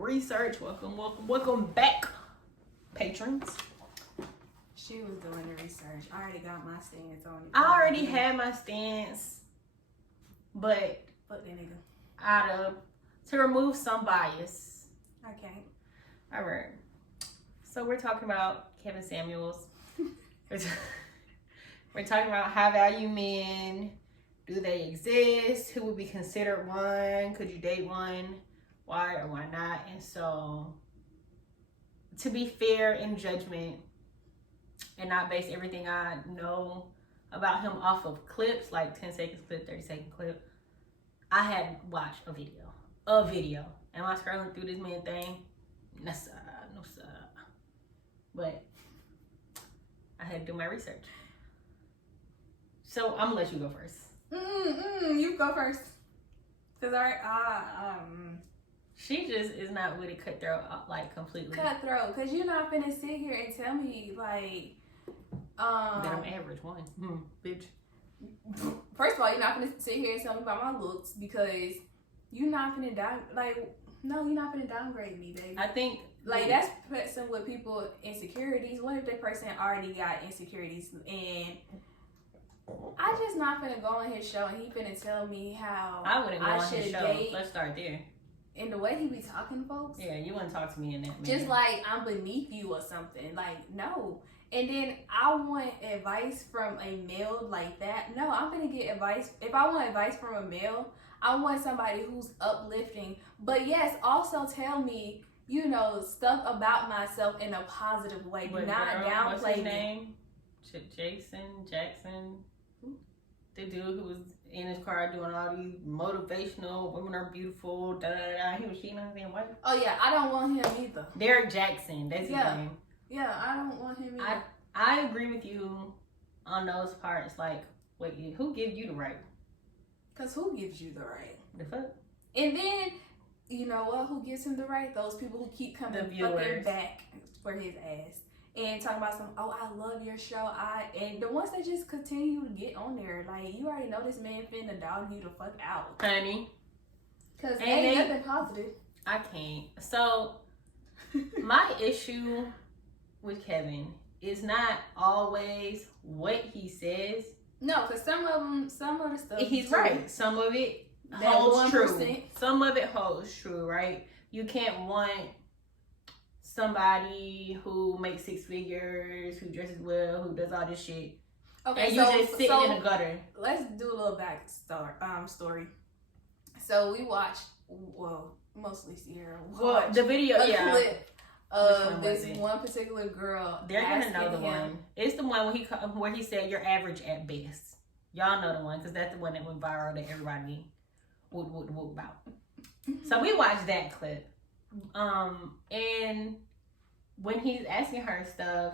Research. Welcome back, patrons. She was doing the research. I already got my stance on it. I already had my stance, but fuck that nigga. To remove some bias. I can't. All right. So we're talking about Kevin Samuels. We're talking about high value men. Do they exist? Who would be considered one? Could you date one? Why or why not? And so, to be fair in judgment and not base everything I know about him off of clips, like 10 seconds clip, 30-second clip, I had watched a video. Am I scrolling through this man thing? No sir. But I had to do my research. So I'm gonna let you go first. You go first. Cause she just is not with it cutthroat, like completely. Cutthroat, cause you're not finna sit here and tell me like, that I'm average one, bitch. First of all, you're not finna sit here and tell me about my looks because you're not finna you're not finna downgrade me, baby. I think like that's some with people insecurities. What if that person already got insecurities and I just not finna go on his show and he finna tell me how I wouldn't go on his show. date. Let's start there. In the way he be talking to folks. Yeah, you wouldn't talk to me in that manner. Just like I'm beneath you or something. Like, no. And then I want advice from a male like that. No, I'm gonna get advice. If I want advice from a male, I want somebody who's uplifting. But yes, also tell me, stuff about myself in a positive way. Do not downplay what's his name? Jackson. The dude who was in his car doing all these motivational, women are beautiful, da da da. He was cheating on his damn wife. Oh yeah, I don't want him either. Derek Jackson, that's his name. Yeah, I don't want him either. I agree with you on those parts. Like, wait, who gives you the right? Cause who gives you the right? The fuck? And then, you know what? Who gives him the right? Those people who keep coming fucking back for his ass. And talking about I love your show. And the ones that just continue to get on there, like, you already know this man finna dog you the fuck out. Honey. Because ain't nothing positive. I can't. So, my issue with Kevin is not always what he says. No, because some of the stuff. He's right. Some of it holds true. Some of it holds true, right? You can't want somebody who makes 6 figures, who dresses well, who does all this shit. Okay, and you just sitting in the gutter. Let's do a little back story. So we watched, mostly Sierra. The video, clip of this one particular girl. They're gonna know the one. It's the one where he said you're average at best. Y'all know the one because that's the one that went viral that everybody would about. So we watched that clip. And when he's asking her stuff,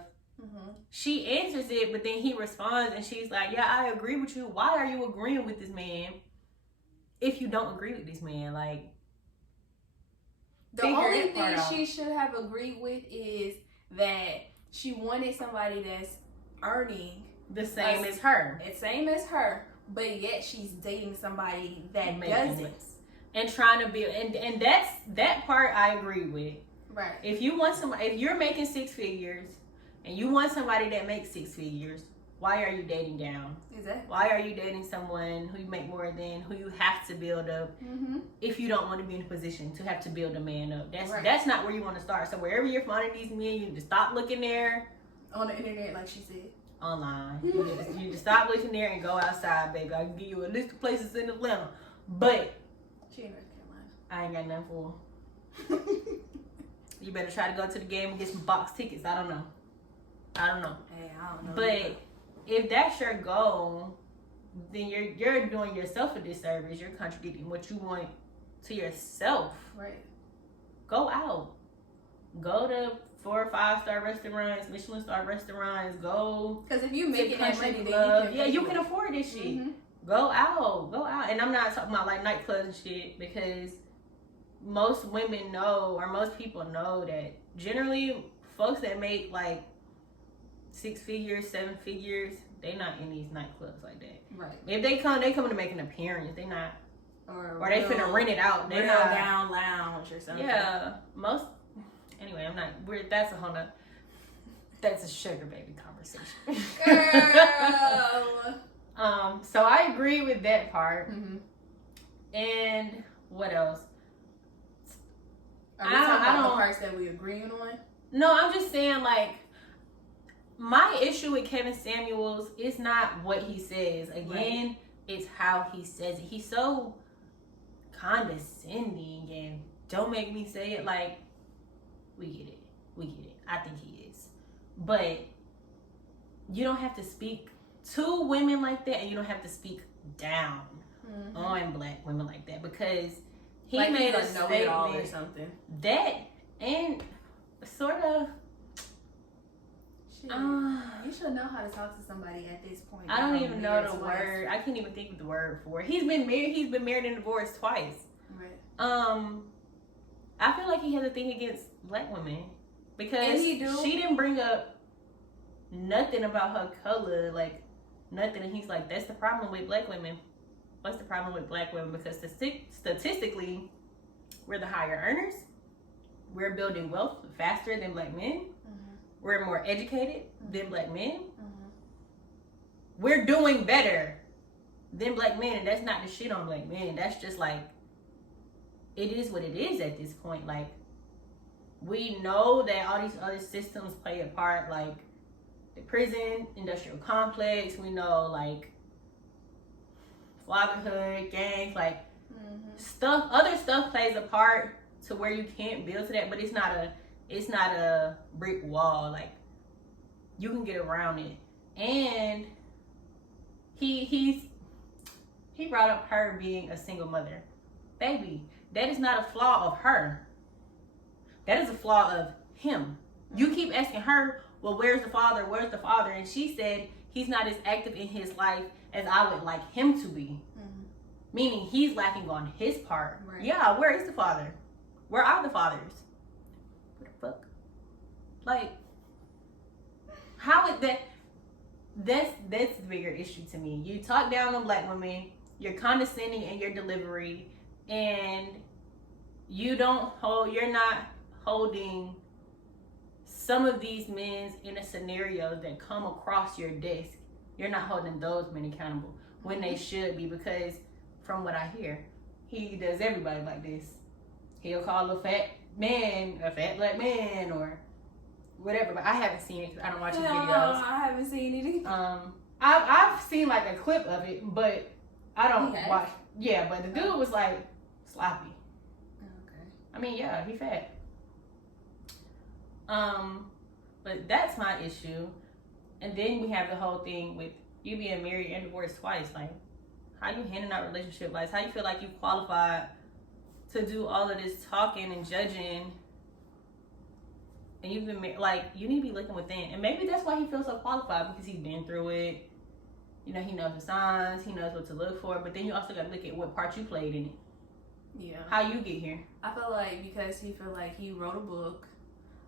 she answers it, but then he responds and she's like, yeah, I agree with you. Why are you agreeing with this man if you don't agree with this man? Like, the only thing she should have agreed with is that she wanted somebody that's earning the same as her. Same as her, but yet she's dating somebody that doesn't. And trying to build, and that part I agree with. Right. If you're making 6 figures and you want somebody that makes 6 figures, why are you dating down? Exactly. Why are you dating someone who you make more than, who you have to build up if you don't want to be in a position to have to build a man up? That's not where you want to start. So wherever you're finding these men, you need to stop looking there. On the internet, like she said. Online. You need to stop looking there and go outside, baby. I can give you a list of places in Atlanta. But she in North Carolina. I ain't got nothing for her. You better try to go to the game and get some box tickets. I don't know. Hey, I don't know. But if that's your goal, then you're doing yourself a disservice. You're contradicting what you want to yourself. Right. Go out. Go to 4 or 5-star restaurants, Michelin star restaurants. Go. Because if you make that money, then you can afford this shit. Go out. And I'm not talking about like nightclubs and shit, because most women know, or most people know, that generally folks that make like 6 figures, 7 figures, they not in these nightclubs like that. Right. If they come to make an appearance. They not, or they real, finna rent it out. They real not down lounge or something. Yeah, most. Anyway, I'm not. That's a whole nother. That's a sugar baby conversation. Girl. So I agree with that part. Mm-hmm. And what else? Are we talking about the parts that we agreeing on? No, I'm just saying, like, my issue with Kevin Samuels is not what he says. Again, it's how he says it. He's so condescending, and don't make me say it. Like, we get it. I think he is. But you don't have to speak to women like that, and you don't have to speak down on black women like that, because he like made a statement or something that, and sort of. You should know how to talk to somebody at this point. I don't even know the word. I can't even think of the word for it. He's been married and divorced twice. Right. I feel like he has a thing against black women, because she didn't bring up nothing about her color, like nothing, and he's like, that's the problem with black women. What's the problem with black women? Because statistically, we're the higher earners. We're building wealth faster than black men. We're more educated than black men. We're doing better than black men, and that's not the shit on black men. That's just like, it is what it is at this point. Like, we know that all these other systems play a part, like the prison, industrial complex. We know, like, fatherhood, gangs, like other stuff plays a part to where you can't build to that, but it's not a brick wall. Like, you can get around it. And he brought up her being a single mother. Baby, that is not a flaw of her. That is a flaw of him. You keep asking her, well, where's the father? Where's the father? And she said he's not as active in his life as I would like him to be. Meaning he's lacking on his part. Right. Yeah, where is the father? Where are the fathers? What the fuck? Like, how is that? That's the bigger issue to me. You talk down on black women, you're condescending in your delivery, and you're not holding some of these men in a scenario that come across your desk. You're not holding those men accountable when they should be, because from what I hear, he does everybody like this. He'll call a fat man a fat black man or whatever, but I haven't seen it because I don't watch his videos. I haven't seen it either. I've seen like a clip of it, but I don't watch. Yeah, but the dude was like sloppy. Okay. I mean, yeah, he fat. But that's my issue. And then we have the whole thing with you being married and divorced twice. Like, how you handling that relationship? Like, how you feel like you qualified to do all of this talking and judging, and you've been like, you need to be looking within. And maybe that's why he feels so qualified, because he's been through it. You know, he knows the signs, he knows what to look for. But then you also got to look at what part you played in it. Yeah. How you get here? I feel like because he feel like he wrote a book.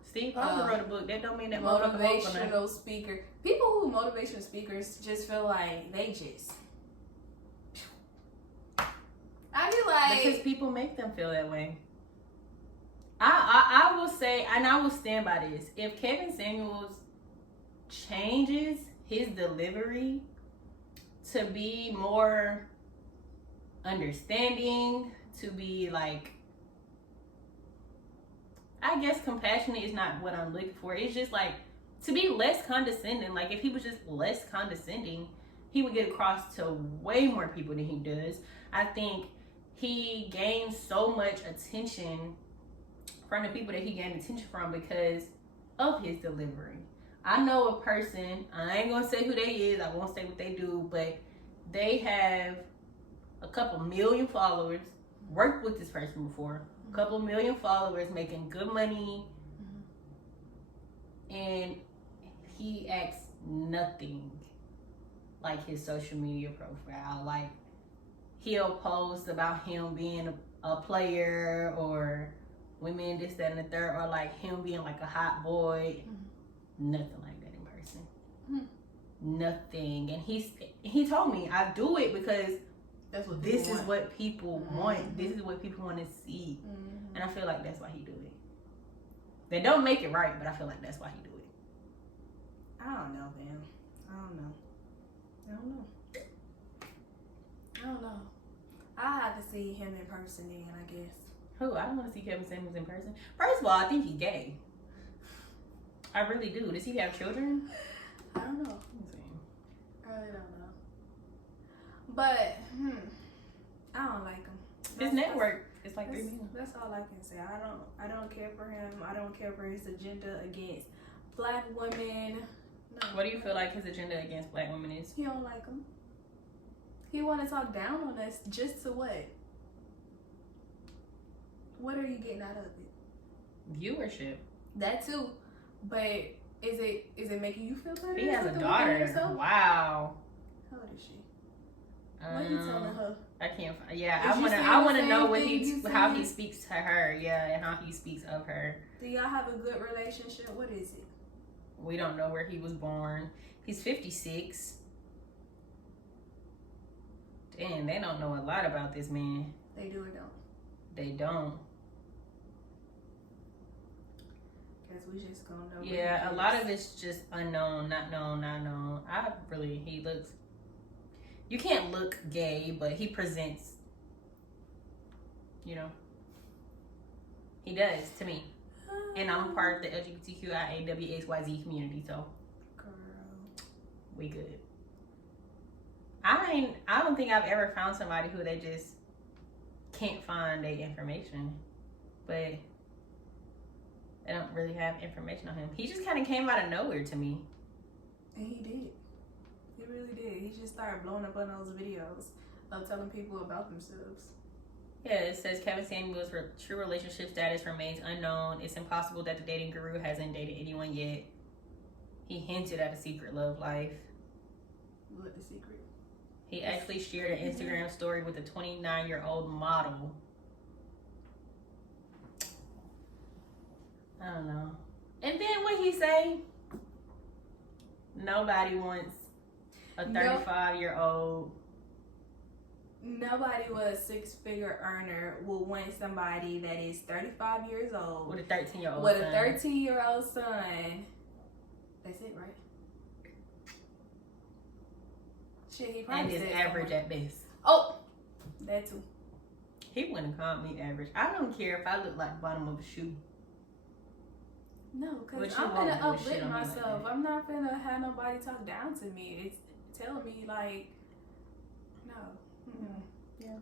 Steve Harvey wrote a book. That don't mean that motivational speaker. People who motivational speakers just feel like they just. I be like, because people make them feel that way. I will say, and I will stand by this. If Kevin Samuels changes his delivery to be more understanding, to be like, I guess compassionate is not what I'm looking for. It's just like to be less condescending. Like, if he was just less condescending, he would get across to way more people than he does. I think he gains so much attention from the people that he gained attention from because of his delivery. I know a person, I ain't gonna say who they is, I won't say what they do, but they have a couple million followers, worked with this person before, a couple million followers, making good money, and he acts nothing like his social media profile. Like, he'll post about him being a player or women, this, that, and the third, or like him being like a hot boy. Nothing like that in person. Nothing. And he told me I do it because that's what this is want. what people want. This is what people want to see. And I feel like that's why he do it. They don't make it right, but I feel like that's why he do it. I don't know, man. I don't know. I have to see him in person then, I guess. Who? I don't want to see Kevin Samuels in person. First of all, I think he's gay. I really do. Does he have children? I don't know. I really don't know. But I don't like him. His network is like 3 million. That's all I can say. I don't care for him. I don't care for his agenda against black women. No. What do you feel like his agenda against black women is? He don't like them. He want to talk down on us just to what? What are you getting out of it? Viewership. That too. But is it making you feel better? He has a Looking daughter. within yourself? Wow. How old is she? What are you telling her? I can't. Yeah, Is you saying I the want to same know what thing how you he said? speaks to her. Yeah, and how he speaks of her. Do y'all have a good relationship? What is it? We don't know where he was born. He's 56. Damn, they don't know a lot about this man. They do or don't? They don't. Guess we just gonna know. Yeah, a lot of it's just unknown, not known. He looks. You can't look gay, but he presents. You know. He does to me, and I'm part of the LGBTQIAWXYZ community, so. Girl. We good. I don't think I've ever found somebody who they just can't find their information, but they don't really have information on him. He just kind of came out of nowhere to me. And he did. He really did. He just started blowing up on those videos of telling people about themselves. Yeah, it says Kevin Samuels' true relationship status remains unknown. It's impossible that the dating guru hasn't dated anyone yet. He hinted at a secret love life. What the secret? He actually shared an Instagram story with a 29-year-old model. I don't know. And then what he say? Nobody wants a 35-year-old. Nobody with a six-figure earner will want somebody that is 35 years old. With a 13-year-old With son. a 13-year-old son. That's it, right? Shit, he probably And is said average something. at best. Oh, that too. He wouldn't call me average. I don't care if I look like the bottom of a shoe. No, But because you I'm won't gonna do a shit uplift on me like myself. that. I'm not gonna have nobody talk down to me. It's telling me like, no. Yeah.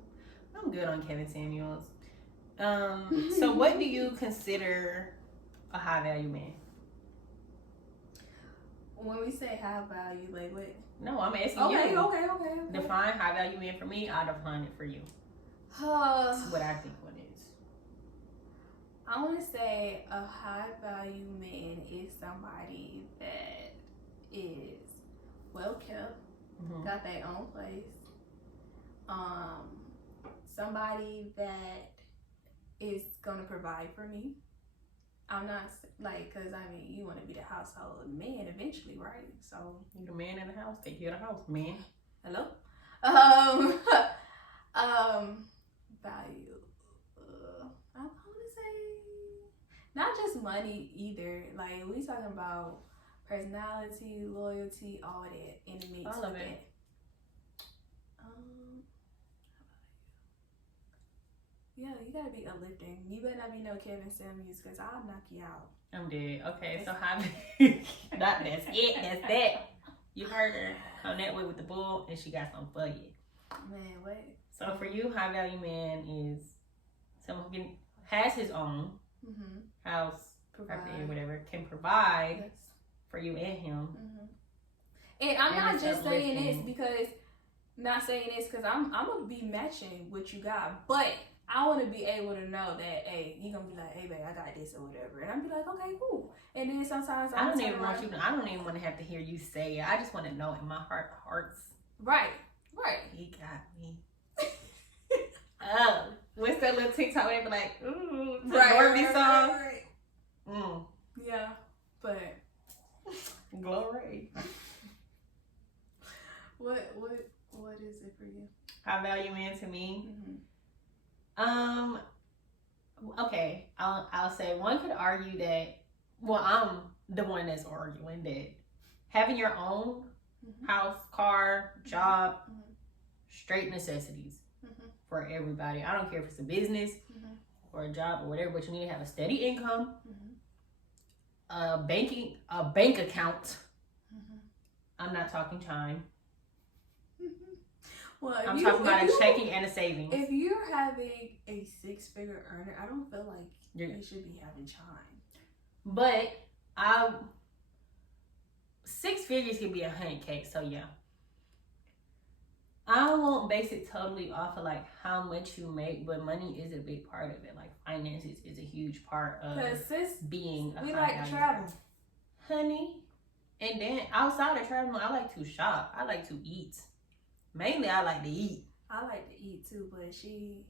I'm good on Kevin Samuels. So what do you consider a high value man? When we say high value, like what? No, I'm asking Okay, you. okay. Define high value man for me. I'll define it for you. That's what I think one is. I want to say a high value man is somebody that is well kept, got their own place. Somebody that is gonna provide for me. I'm not like, cause I mean, you want to be the household man eventually, right? So You the man in the house, take care of the house, man. hello. Value. I want to say not just money either. Like we talking about personality, loyalty, all that in the mix. All of with it. that. Yeah, you gotta be uplifting. You better not be no Kevin Samuels, cause I'll knock you out. I'm dead. Okay, so high that's it. That's that. You heard her. Come that way with the bull, and she got something for you. Man, what? So for you, high value man is someone who has his own house, property, or whatever, can provide Yes. for you and him. And I'm And not it's just saying this uplifting. because I'm gonna be matching what you got, but I want to be able to know that, hey, you gonna be like, hey, babe, I got this or whatever, and I'm be like, okay, cool. And then sometimes I don't even want you. I don't even want to have to hear you say it. I just want to know in my hearts. Right. He got me. Oh, What's that little TikTok where they be like, ooh, the Right, Norby song? right. Yeah, but Glory. what is it for you? High value man to me. Mm-hmm. Okay, I'll say one could argue that. Well, I'm the one that's arguing that having your own house, car, job, straight necessities for everybody. I don't care if it's a business or a job or whatever, but you need to have a steady income, a bank account. I'm not talking chime. Well, I'm talking about a checking and a savings. If you're having a 6-figure earner, I don't feel like you should be having chime. But 6 figures could be $100K, so yeah. I won't base it totally off of like how much you make, but money is a big part of it. Like finances is a huge part of being a we high like value to travel, person. Honey. And then outside of traveling, I like to shop. I like to eat. Mainly, I like to eat. I like to eat too, but she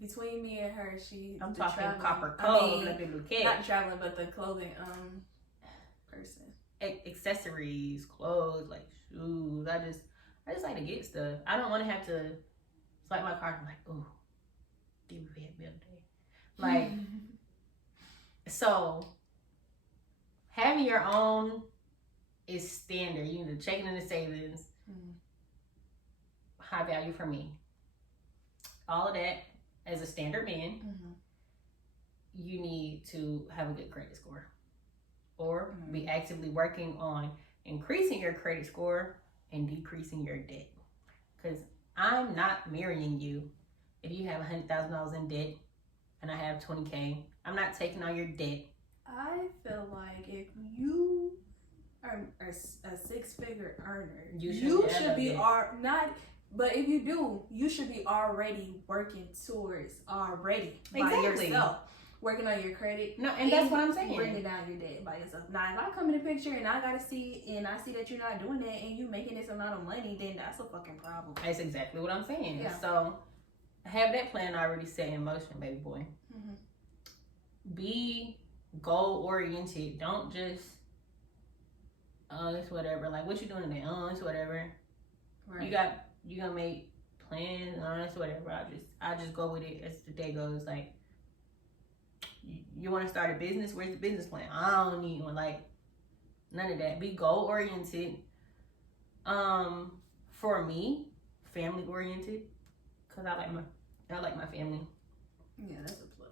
between me and her, I'm talking traveling. copper I cold, mean, not traveling, but the clothing person. Accessories, clothes, like shoes. I just like to get stuff. I don't want to have to swipe my card and like, oh, did we pay a bill today? Like, so having your own is standard. You need the checking and the savings. High value for me. All of that as a standard man, you need to have a good credit score or be actively working on increasing your credit score and decreasing your debt. Because I'm not marrying you if you have $100,000 in debt and I have $20K. I'm not taking on your debt. I feel like if you are a 6-figure earner, you should be not. But if you do, you should be already working towards by yourself. Working on your credit. No, and that's what I'm saying. Bringing down your debt by yourself. Now, if I come in the picture and I gotta see, and I see that you're not doing that, and you making this amount of money, then that's a fucking problem. That's exactly what I'm saying. Yeah. So, have that plan already set in motion, baby boy. Be goal oriented. Don't just, it's whatever. Like, what you doing today? It's whatever. Right. You gonna make plans? It's whatever. I just go with it as the day goes. Like, you want to start a business? Where's the business plan? I don't need one. Like, none of that. Be goal oriented. For me, family oriented, cause I like my family. Yeah, that's a plus.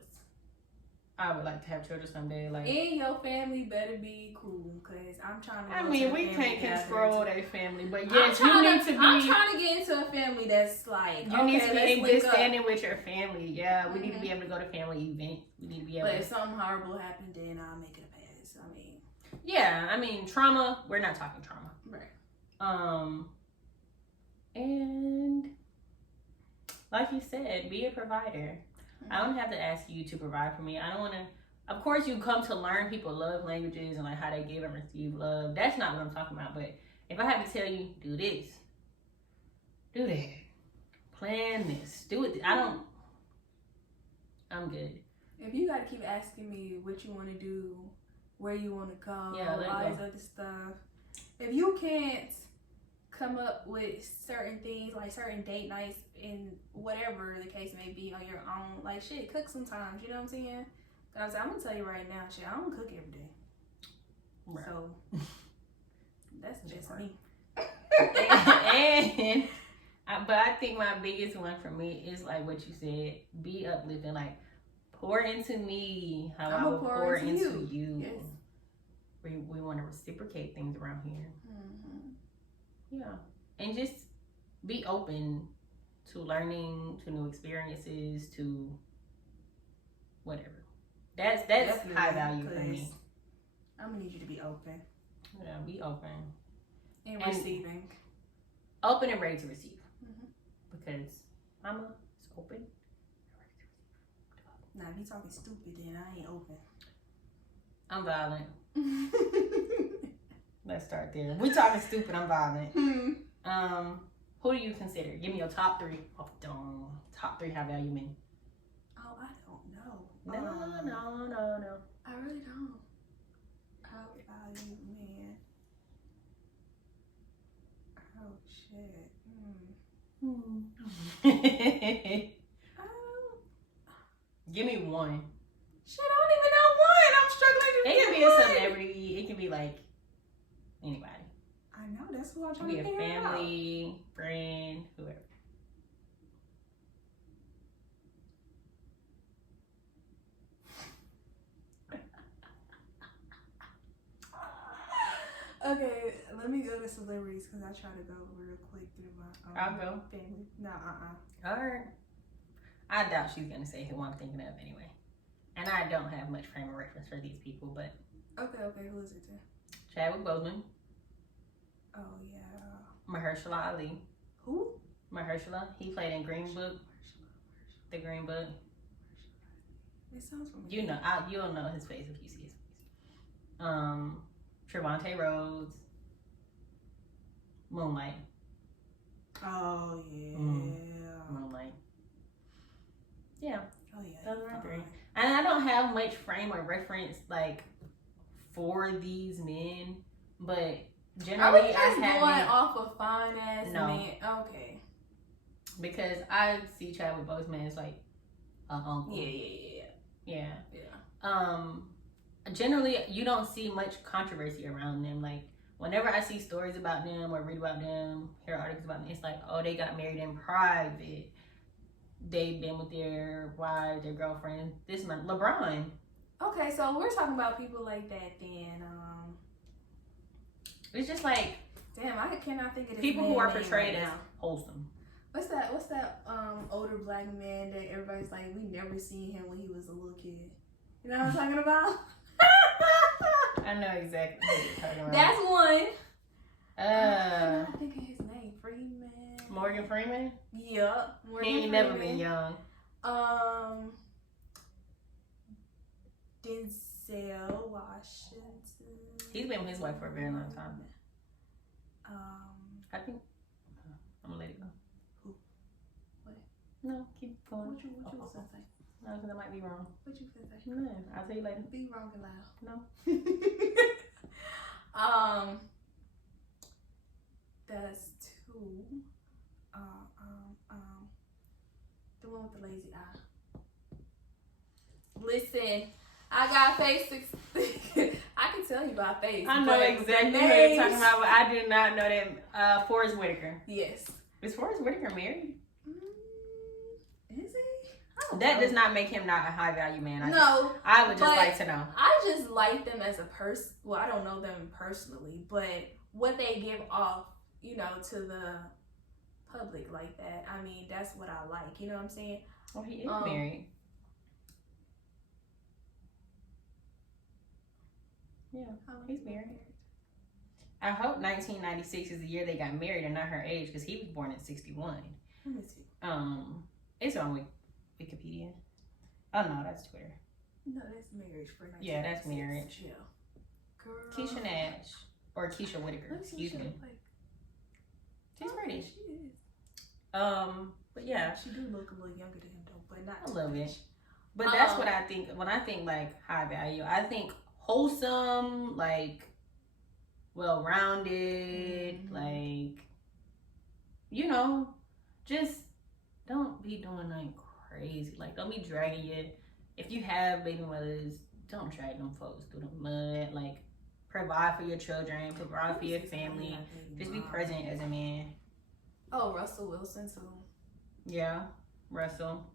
I would like to have children someday. Like, and your family better be cool, cause I'm trying to. I mean, we can't control their family, but yes, you need to be. I'm trying to get into a family that's like you need to be in good standing with your family. Yeah, we need to be able to go to family events. We need to be able. But if something horrible happened, then I'll make it a pass. I mean. Yeah, I mean trauma. We're not talking trauma, right? And like you said, be a provider. I don't have to ask you to provide for me. I don't want to. Of course, you come to learn people love languages and like how they give and receive love. That's not what I'm talking about. But if I have to tell you, do this, do that, plan this, do it. I'm good. If you got to keep asking me what you want to do, where you want to go, all this other stuff. If you can't come up with certain things, like certain date nights and whatever the case may be on your own, like shit, cook sometimes, you know what I'm saying? I'm gonna tell you right now, shit, I don't cook every day. Right. So that's just me. But I think my biggest one for me is like what you said, be uplifting, like pour into me how I will pour into you. Yes. We want to reciprocate things around here. Yeah, and just be open to learning, to new experiences, to whatever. That's definitely high value for me. I'm gonna need you to be open. Yeah, be open and receiving. Open and ready to receive. Because Mama is open and ready to receive. Now, if you talking stupid, then I ain't open. I'm violent. Let's start there. We talking stupid, I'm violent. Who do you consider? Give me your top 3 high value men. No. I really don't. High value man. Oh shit. I don't. Give me one. Shit, I don't even know one. I'm struggling to It can be a celebrity. It can be like anybody. I know, that's who I'm It trying can to be a figure out. family, friend, whoever. Okay, let me go to celebrities because I try to go real quick through my I'll go. family. No, Alright. I doubt she's gonna say who I'm thinking of anyway. And I don't have much frame of reference for these people, but Okay, who is it then? Chadwick Boseman, Oh yeah. Mahershala Ali. Who? Mahershala, he played in Green Book, the Green Book. It sounds familiar. You know, you'll know his face if you see his face. Trevante Rhodes, Moonlight. Oh yeah. Moonlight. Yeah, Oh yeah. those are my fine. three. And I don't have much frame of reference like for these men, but Are we generally just I going haven't off of fine ass No. men? Okay. because I see Chadwick Boseman as like an uncle. Yeah. Yeah. Generally you don't see much controversy around them. Like whenever I see stories about them or read about them, hear articles about them, it's like, oh, they got married in private. They've been with their wives, their girlfriends. This month, LeBron. Okay, so we're talking about people like that then. It's just like Damn, I cannot think of this people man who are name portrayed right as now. wholesome. What's that older black man that everybody's like, we never seen him when he was a little kid. You know what I'm talking about? I know exactly what you're talking about. That's one. Uh, I'm thinking his name. Freeman. Morgan Freeman. Yeah. Morgan He ain't never Freeman. been young. Denzel Washington. He's been with his wife for a very long time. I think I'm gonna let it go. Who? What? No, keep going. What you was gonna say? No, because I might be wrong. What you gonna say? No, I'll tell you later. Be wrong and loud. No. That's two. The one with the lazy eye. Listen, I got face. I can tell you by face. I know but exactly the what you're names- talking about, but I do not know that. Forrest Whitaker. Yes. Is Forrest Whitaker married? Is he? I don't That know. does not make him not a high value man. No, I would just but like to know. I just like them as a person. Well, I don't know them personally, but what they give off, to the public like that. I mean, that's what I like. You know what I'm saying? Oh, he is married. Yeah, he's married. I hope 1996 is the year they got married and not her age, because he was born in 61. Let me see. It's on Wikipedia. Oh no, that's Twitter. No, that's marriage for 1996. Yeah, that's marriage. Yeah. Girl. Keisha Nash or Keisha Whitaker. Let me see what Excuse she me. look like. She's pretty. She is. But yeah, She do look a little younger than him though, but not a too little much. bit. But that's what I think when I think like high value. I think wholesome, like well-rounded, like just don't be doing nothing crazy. Like don't be dragging your. If you have baby mothers, don't drag them folks through the mud. Like provide for your children, provide for your family. Just be present as a man. Oh, Russell Wilson too. Yeah, Russell.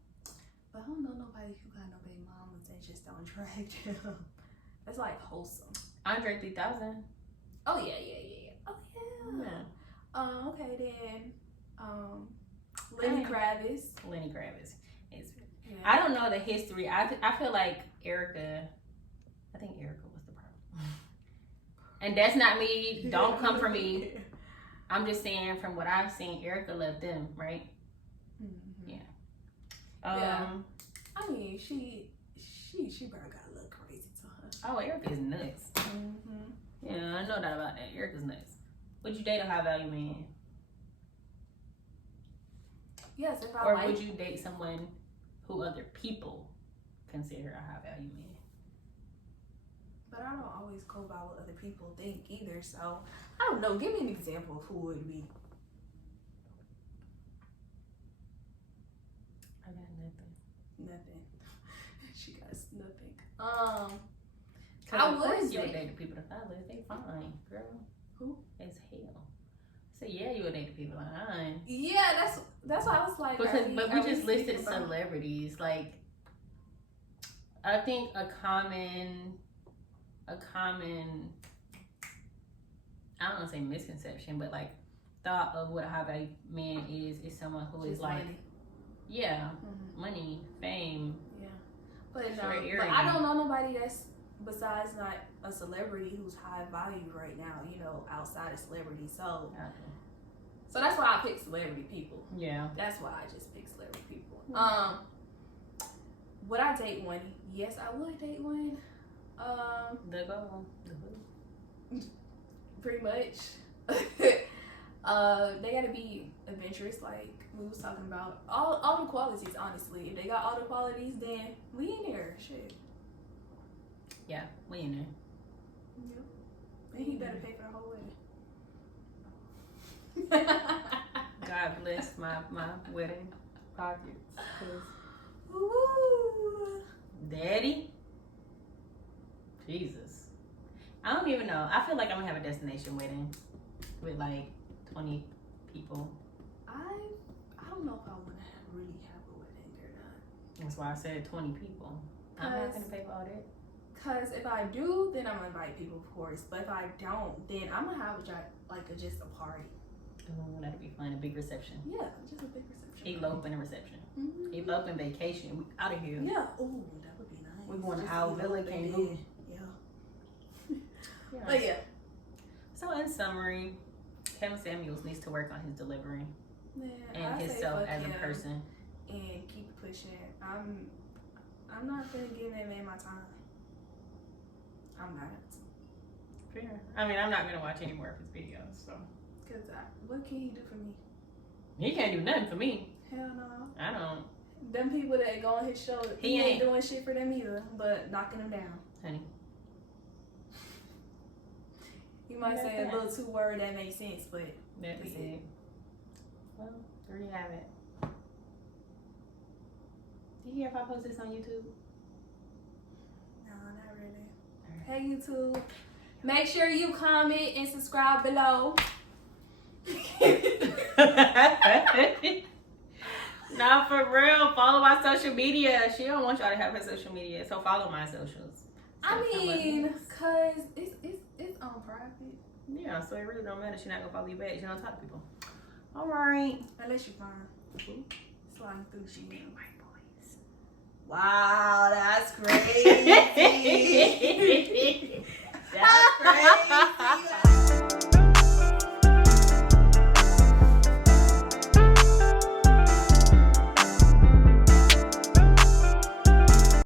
But I don't know nobody who got no baby mamas and just don't drag them. That's like wholesome. Andre 3000. Oh yeah. Oh yeah. Okay then. Lenny Kravitz. Lenny Kravitz. Yeah. I don't know the history. I feel like Erica. I think Erica was the problem. And that's not me. Don't come for me. I'm just saying from what I've seen, Erica left them, right? Mm-hmm. Yeah. Yeah. I mean, she probably got a little crazy to her. Oh, Erica's nuts. Mm-hmm. Yeah, I know that about that. Erica's nuts. Would you date a high value man? Yes, if I Or like. would you date someone who other people consider a high value man. But I don't always go by what other people think either. So I don't know. Give me an example of who would be. I got nothing. Nothing. She got nothing. I would you would date the people that follow. They fine, girl. Who? As hell. So yeah, you would date the people fine. Yeah, that's why I was like. Because but we just listed speaking about- celebrities. Like I think a common I don't want to say misconception, but like thought of what a high value man is someone who is Just like money. yeah, Mhm. money, fame. Yeah, but no, Short but earring. I don't know nobody that's besides not a celebrity who's high value right now. You know, outside of celebrity. So that's why I pick celebrity people. Yeah. That's why I just pick celebrity people. Mhm. Would I date one? Yes, I would date one. The goal. Pretty much. They gotta be adventurous, like we was talking about. All the qualities, honestly. If they got all the qualities, then we in there. Shit. Yeah, we in there. Yep. And he better pay for the whole wedding. God bless my wedding pockets. 'Cause Ooh. Daddy? Jesus. I don't even know. I feel like I'm gonna have a destination wedding with like 20 people. I don't know if I want to really have a wedding or not. That's why I said 20 people. I'm not gonna pay for all that. Cause if I do, then I'm gonna invite people, of course. But if I don't, then I'm gonna have just a party. Oh, that'd be fun. A big reception. Yeah, just a big reception. Elope and a reception. Mm-hmm. Elope and vacation. We out of here. Yeah. Ooh, that would be nice. We're going to Just our elope villa, and Kangaroo. then- Yeah. Yeah. But yeah. So in summary, Kevin Samuels needs to work on his delivery Man, and I say himself fuck as a him person. and keep pushing. I'm not gonna give that man my time. I'm not. Fair. I mean, I'm not gonna watch any more of his videos. So Cause what can he do for me? he can't do nothing for me. Hell no. I don't, Them people that go on his show, he ain't doing shit for them either, but knocking them down. honey. You might say a little two word that makes sense, but That be it. Well, there you have it. Did you hear if I post this on YouTube? no, not really. Hey YouTube, make sure you comment and subscribe below. Nah, for real. Follow my social media. She don't want y'all to have her social media, so follow my socials. I mean, cause it's on private. Yeah, so it really don't matter. She not gonna follow you back. She don't talk to people. All right. Unless you find sliding through shit. White boys. Wow, that's crazy.